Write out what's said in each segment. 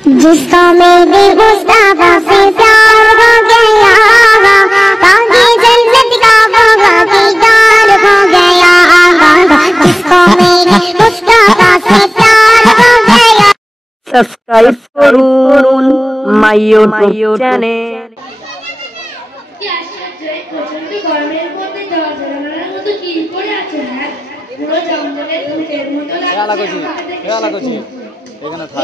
जिसका मेरे मुस्तफा से प्यार हो गया, ताकि जन्नत का भागीदार हो गया। जिसका मेरे मुस्तफा से प्यार हो गया। সাবস্ক্রাইব করুন মাই ইউটিউব চ্যানেল। কি আশ্চর্য, এই প্রচন্ড গরমের মধ্যে জলজলার মতো কি করে আছে, হ্যাঁ পুরো জঙ্গলে ধুতের মতো লাগছে।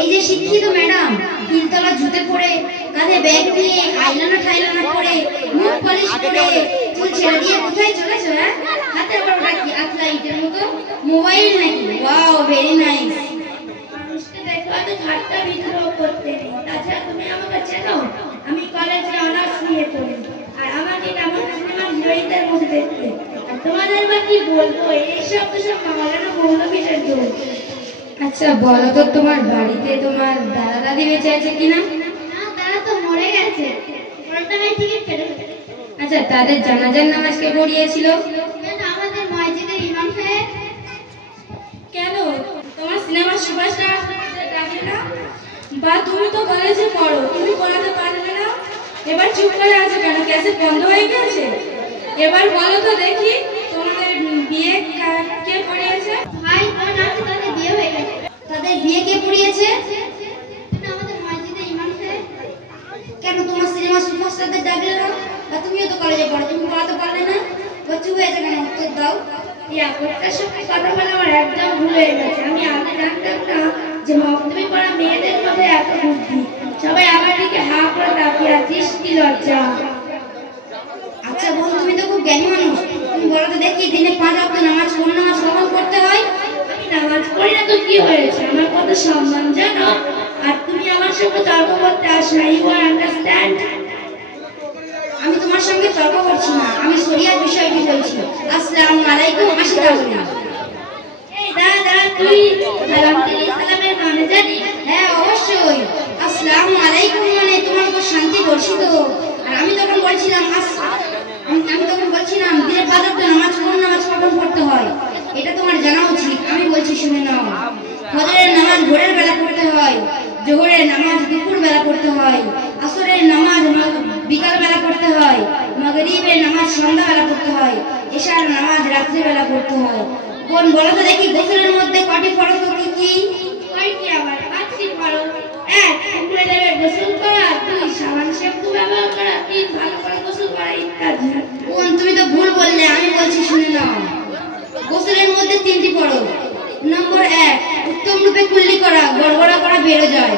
এই যে শিক্ষিত ম্যাডাম তিনতলা জুতে পরে, কাঁধে ব্যাগ নিয়ে, আইলানা ঠাইলানা পরে, মুখ পলিশ করে, চুল ছেড়ে দিয়ে কোথায় চলেছো? হ্যাঁ হাতে আবার ওটা কি আতলা ইটের মতো মোবাইল নাকি? Wow, very nice. মানুষকে দেখো এত ঠাট্টা বিদ্রোহ করতে নেই। তাছাড়া তুমি আমাকে চেনো? আমি কলেজে অনার্স নিয়ে পড়ি, আর আমাকে কেমন সিনেমার হিরোইনদের মধ্যে দেখতে। আর তোমাদের বা কি বলবো, এইসব তো সব মামালানো মৌলবীদের দোষ। আচ্ছা বলো তো, তোমার বাড়িতে তোমার দাদা দাদি বেঁচে আছে কিনা? না, তারা তো মরে গেছে। আচ্ছা, তাদের জানাজার নামাজ কে পড়িয়েছিল? আমাদের মসজিদের ইমাম সাহেব। কেন তোমার সিনেমার সুপারস্টার ডাকলে না? বা তুমি তো কলেজে পড়ো, তুমি পড়াতে পারবে না? এবার চুপ করে আছো কেন? ক্যাসেট বন্ধ হয়ে গেছে? এবার বলো তো দেখি, তোমাদের বিয়ে কে পড়িয়েছে? ভাই বোন আছে, তাদের বিয়ে হয়ে গেছে। তাদের বিয়ে কে পড়িয়েছে? আমাদের মসজিদে ইমাম সাহেব। কেন তোমার সিনেমা সুপারস্টারদের ডাকলে না? বা তুমিও তো কলেজে পড়ো, তুমি পড়াতে পারলে না? চুপ হয়েছে কেন? উত্তর দাও। এই আপনার সঙ্গে কথা বলে আমার একদম ভুল হয়ে গেছে। আমি আগে জানতাম না যে মক্তবে পড়া মেয়েদের মধ্যে এত বুদ্ধি। সবাই আমার দিকে হা করে তাকিয়ে আছিস, কি লজ্জা। আচ্ছা বোন, তুমি তো খুব জ্ঞানী মানুষ, তুমি বলো তো দেখি দিনে 5 ওয়াক্ত নামাজ কোন নামাজ কখন পড়তে হয়? আমি নামাজ পড়ি না তো কি হয়েছে? আমার কত সম্মান জানো? আর তুমি আমার সঙ্গে তর্ক করতে আসো না, ইউ আন্ডারস্ট্যান্ড? আমি তোমার সঙ্গে তর্ক করছি না, আমি শরিয়ার বিষয়টি বলছি। আসসালামু আলাইকুম। আসি তাহলে। এই দাদা, তুই সালামের মানে জানিস? হ্যাঁ অবশ্যই। আসসালামু আলাইকুম মানে তোমার উপর শান্তি বর্ষিত। আর আমি তখন বলছিলাম দিনে 5 ওয়াক্ত নামাজ কোন নামাজ কখন পড়তে হয়, এটা তোমার জানা উচিত। আমি বলছি শুনে নাও। ফজরের নামাজ ভোরের বেলা পড়তে হয়, জোহরের নামাজ দুপুর বেলা পড়তে হয়, আসরের নামাজ বিকাল বেলা পড়তে হয়, মাগরিবের নামাজ সন্ধ্যা বেলা পড়তে হয়, এশার নামাজ রাত্রি বেলা পড়তে হয়। কোন বলো তো দেখি, গোসলের মধ্যে কটি ফরজ ও কি কি? কয়টি আবার? 5টি ফরজ। 1 পুকুরে নেমে গোসল করা, 2 সাবান শ্যাম্পু ব্যবহার করা, 3 ভালো করে গোসল করা ইত্যাদি। কোন তুমি তো ভুল বললে, আমি বলছি শুনে নাও। গোসলের মধ্যে 3টি ফরজ। নম্বর 1 উত্তম রূপে কুল্লি করা, গড়গড়া করা বেরো যায়।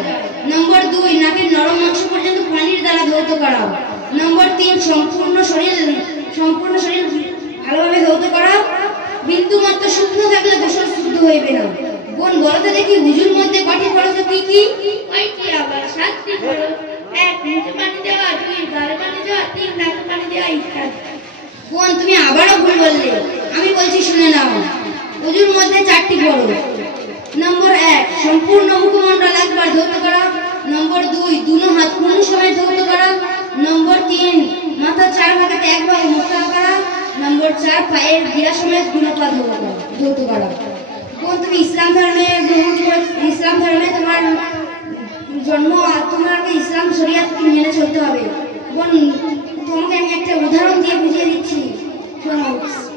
নম্বর 2 নাকের নরম অংশ পর্যন্ত পানির দ্বারা ধৌত করা। নম্বর 3 সম্পূর্ণ শরীর ভালোভাবে ধৌত করা। বিন্দু মাত্র শুকনো থাকলে গোসল শুদ্ধ হইবে না। কোন বলো তো দেখি, হুজুর মধ্যে কটি ফরজ কি কি? কয়টি আবার? 7টি ফরজ। 1 মুখে পানি দেওয়া, 2 গালে পানি দেওয়া, 3 নাকে পানি দেওয়া ইত্যাদি। কোন তুমি আবারও ভুল বললে, আমি বলছি শুনে নাও। হুজুর মধ্যে 4টি ফরজ। নম্বর 1 সম্পূর্ণ মুখমণ্ডল একবার ধৌত করা। নম্বর 2 দুনো হাত কোনো সময় ধৌত করা। নম্বর 3 মাথা 4 ভাগের 1 ভাগ মোছা করা। নম্বর 4 পায়ের গিরা সমেত দুনো পা ধৌত করা। কোন তুমি ইসলাম ধর্মে তোমার জন্ম, আর তোমাকে ইসলাম শরিয়াত মেনে চলতে হবে। কোন তোমাকে আমি একটা উদাহরণ দিয়ে বুঝিয়ে দিচ্ছি, শোনো।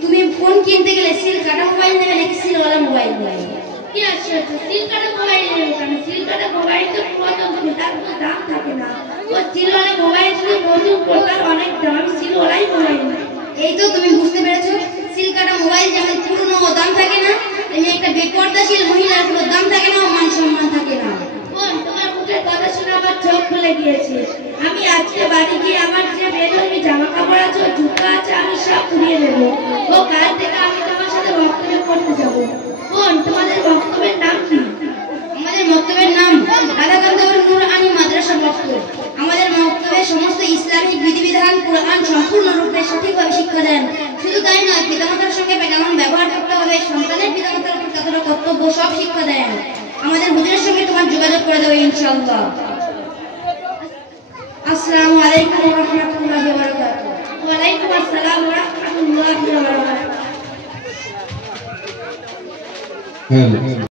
তুমি ফোন কিনতে গেলে সিল কাটা মোবাইল নেবে নাকি সিলওয়ালা মোবাইল নেবে? কি আশ্চর্য, সিল কাটা মোবাইল নেবে কেন? সিল কাটা মোবাইল তো পুরাতন, তার কোনো দাম থাকে না। ও সিলওয়ালা মোবাইল শুধু নতুন প্রকার, অনেক দাম। আমি সিলওয়ালাই মোবাইল নেই। এই তো তুমি বুঝতে পেরেছো, সিল কাটা মোবাইল যেমন পুরনো ও দাম থাকে না, তেমনি একটা বেপর্দাশীল মহিলার কোনো দাম থাকে না ও মান সম্মান থাকে না। বোন, তোমার মুখের কথা শুনে আমার চোখ খুলে গিয়েছে। আমি আজকে বাড়ি গিয়ে আমার যে বেধর্মী জামা কাপড় আছে, জুতা আছে, আমি সব পুড়িয়ে দেবো। ও কাল থেকে আমি তোমার সাথে বক্তব্য করতে যাবো। বোন, তোমাদের বক্তব্যের নাম কি? আমাদের বক্তব্যের নাম রাধাকান্তপুর নুরহানি মাদ্রাসা বক্তব্য। আমাদের বক্তব্যে সমস্ত ইসলামিক বিধিবিধান কোরআন সম্পূর্ণরূপে সঠিকভাবে শিক্ষা দেন। শুধু তাই নয়, পিতামাতার সঙ্গে কেমন ব্যবহার করতে হবে, সন্তানের পিতামাতার উপর কতটা কর্তব্য, সব শিক্ষা দেন। আমাদের হুজুরের সঙ্গে তোমার যোগাযোগ করে দেবো ইনশাআল্লাহ। আসসালামু আলাইকুম ওয়া রাহমাতুল্লাহি ওয়া বারাকাতুহু। ওয়া আলাইকুম আসসালাম ওয়া রাহমাতুল্লাহি ওয়া বারাকাতুহু।